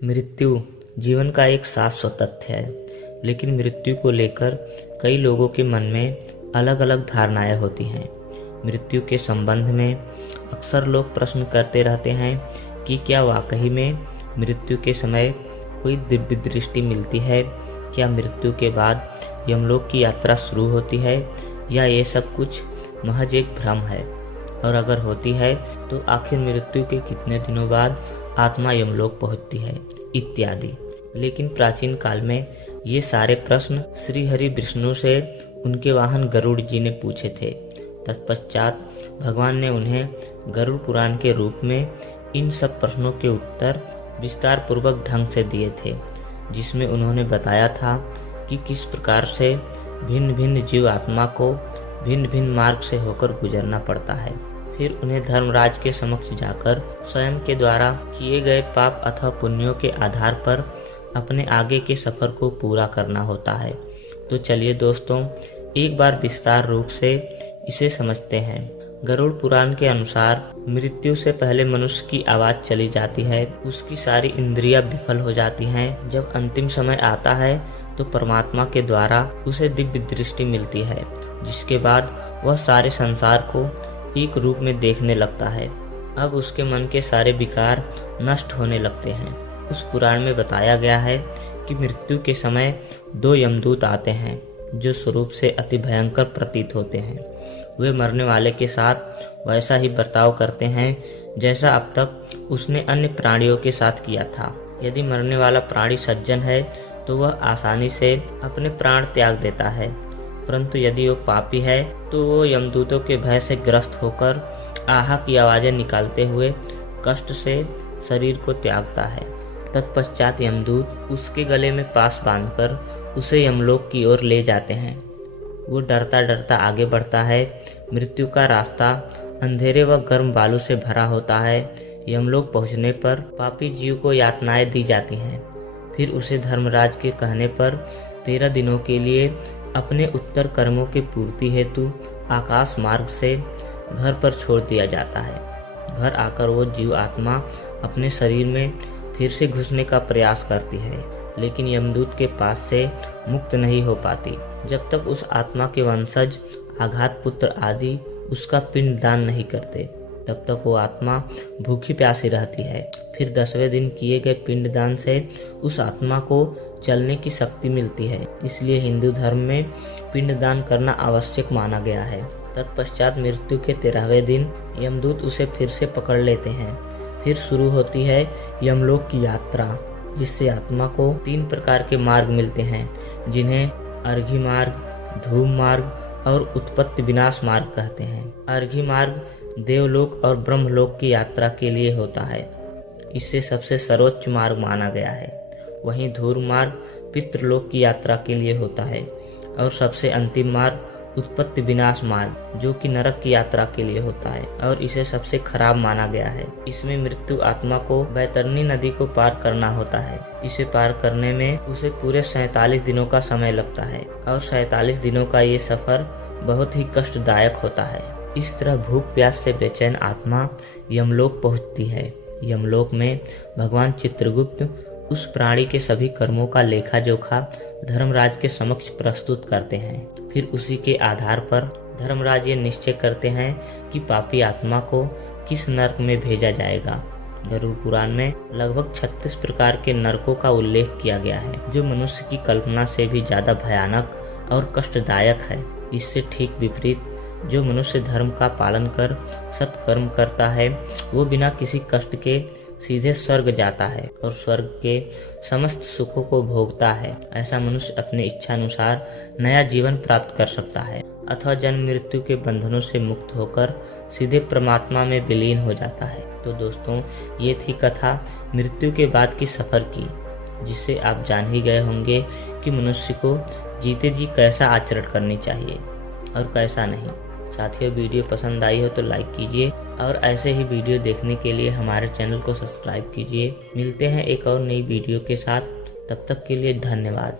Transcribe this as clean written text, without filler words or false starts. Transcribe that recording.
मृत्यु जीवन का एक शाश्वत तथ्य है, लेकिन मृत्यु को लेकर कई लोगों के मन में अलग अलग धारणाएं होती हैं। मृत्यु के संबंध में अक्सर लोग प्रश्न करते रहते हैं कि क्या वाकई में मृत्यु के समय कोई दिव्य दृष्टि मिलती है, क्या मृत्यु के बाद यमलोक की यात्रा शुरू होती है, या ये सब कुछ महज एक भ्रम है, और अगर होती है तो आखिर मृत्यु के कितने दिनों बाद आत्मा यमलोक पहुंचती है, इत्यादि। लेकिन प्राचीन काल में ये सारे प्रश्न श्री हरि विष्णु से उनके वाहन गरुड़ जी ने पूछे थे। तत्पश्चात भगवान ने उन्हें गरुड़ पुराण के रूप में इन सब प्रश्नों के उत्तर विस्तार पूर्वक ढंग से दिए थे, जिसमें उन्होंने बताया था कि किस प्रकार से भिन्न भिन्न जीव आत्मा को भिन्न भिन्न मार्ग से होकर गुजरना पड़ता है। फिर उन्हें धर्मराज के समक्ष जाकर स्वयं के द्वारा किए गए पाप अथवा पुण्यों के आधार पर अपने आगे के सफर को पूरा करना होता है। तो चलिए दोस्तों, एक बार विस्तार रूप से इसे समझते हैं। गरुड़ पुराण के अनुसार मृत्यु से पहले मनुष्य की आवाज चली जाती है, उसकी सारी इंद्रियां विफल हो जाती हैं। जब अंतिम समय आता है तो परमात्मा के द्वारा उसे दिव्य दृष्टि मिलती है, जिसके बाद वह सारे संसार को एक रूप में देखने लगता है। अब उसके मन के सारे विकार नष्ट होने लगते हैं। उस पुराण में बताया गया है कि मृत्यु के समय 2 यमदूत आते हैं, जो स्वरूप से अति भयंकर प्रतीत होते हैं। वे मरने वाले के साथ वैसा ही बर्ताव करते हैं जैसा अब तक उसने अन्य प्राणियों के साथ किया था। यदि मरने वाला प्राणी सज्जन है तो वह आसानी से अपने प्राण त्याग देता है, परंतु यदि वो पापी है तो वो यमदूतों के भय से ग्रस्त होकर आहा की आवाजें निकालते हुए कष्ट से शरीर को त्यागता है। तत्पश्चात यमदूत उसके गले में पास बांधकर उसे यमलोक की ओर ले जाते हैं। वो डरता डरता आगे बढ़ता है। मृत्यु का रास्ता अंधेरे व गर्म बालू से भरा होता है। यमलोक पहुंचने पर पापी जीव को यातनाएं दी जाती हैं। फिर उसे धर्मराज के कहने पर 13 दिनों के लिए अपने उत्तर कर्मों की पूर्ति हेतु आकाश मार्ग से घर पर छोड़ दिया जाता है। घर आकर वो जीव आत्मा अपने शरीर में फिर से घुसने का प्रयास करती है, लेकिन यमदूत के पास से मुक्त नहीं हो पाती। जब तक उस आत्मा के वंशज आघात पुत्र आदि उसका पिंड दान नहीं करते, तब तक वो आत्मा भूखी प्यासी रहती है। फिर 10वें दिन किए गए पिंड दान से उस आत्मा को चलने की शक्ति मिलती है। इसलिए हिंदू धर्म में पिंड दान करना आवश्यक माना गया है। तत्पश्चात मृत्यु के 13वें दिन यमदूत उसे फिर से पकड़ लेते हैं। फिर शुरू होती है यमलोक की यात्रा, जिससे आत्मा को 3 प्रकार के मार्ग मिलते हैं, जिन्हें अर्घी मार्ग, धूम मार्ग और उत्पत्ति विनाश मार्ग कहते हैं। अर्घी मार्ग देवलोक और ब्रह्मलोक की यात्रा के लिए होता है। इसे सबसे सर्वोच्च मार्ग माना गया है। वहीं धूम मार्ग पितृलोक की यात्रा के लिए होता है, और सबसे अंतिम मार्ग उत्पत्ति विनाश मार्ग, जो कि नरक की यात्रा के लिए होता है, और इसे सबसे खराब माना गया है। इसमें मृत्यु आत्मा को बैतरणी नदी को पार करना होता है। इसे पार करने में उसे पूरे 47 दिनों का समय लगता है, और 47 दिनों का ये सफर बहुत ही कष्टदायक होता है। इस तरह भूख प्यास से बेचैन आत्मा यमलोक पहुंचती है। यमलोक में भगवान चित्रगुप्त उस प्राणी के सभी कर्मों का लेखा जोखा धर्मराज के समक्ष प्रस्तुत करते हैं। फिर उसी के आधार पर धर्मराज ये निश्चय करते हैं कि पापी आत्मा को किस नरक में भेजा जाएगा। गरुड़ पुराण में लगभग 36 प्रकार के नरकों का उल्लेख किया गया है, जो मनुष्य की कल्पना से भी ज्यादा भयानक और कष्टदायक है। इससे ठीक विपरीत जो मनुष्य धर्म का पालन कर सत्कर्म करता है, वो बिना किसी कष्ट के सीधे स्वर्ग जाता है और स्वर्ग के समस्त सुखों को भोगता है। ऐसा मनुष्य अपने इच्छानुसार नया जीवन प्राप्त कर सकता है, अथवा जन्म मृत्यु के बंधनों से मुक्त होकर सीधे परमात्मा में विलीन हो जाता है। तो दोस्तों, ये थी कथा मृत्यु के बाद की सफर की, जिससे आप जान ही गए होंगे कि मनुष्य को जीते जी कैसा आचरण करनी चाहिए और कैसा नहीं। साथियों, वीडियो पसंद आई हो तो लाइक कीजिए, और ऐसे ही वीडियो देखने के लिए हमारे चैनल को सब्सक्राइब कीजिए। मिलते हैं एक और नई वीडियो के साथ, तब तक के लिए धन्यवाद।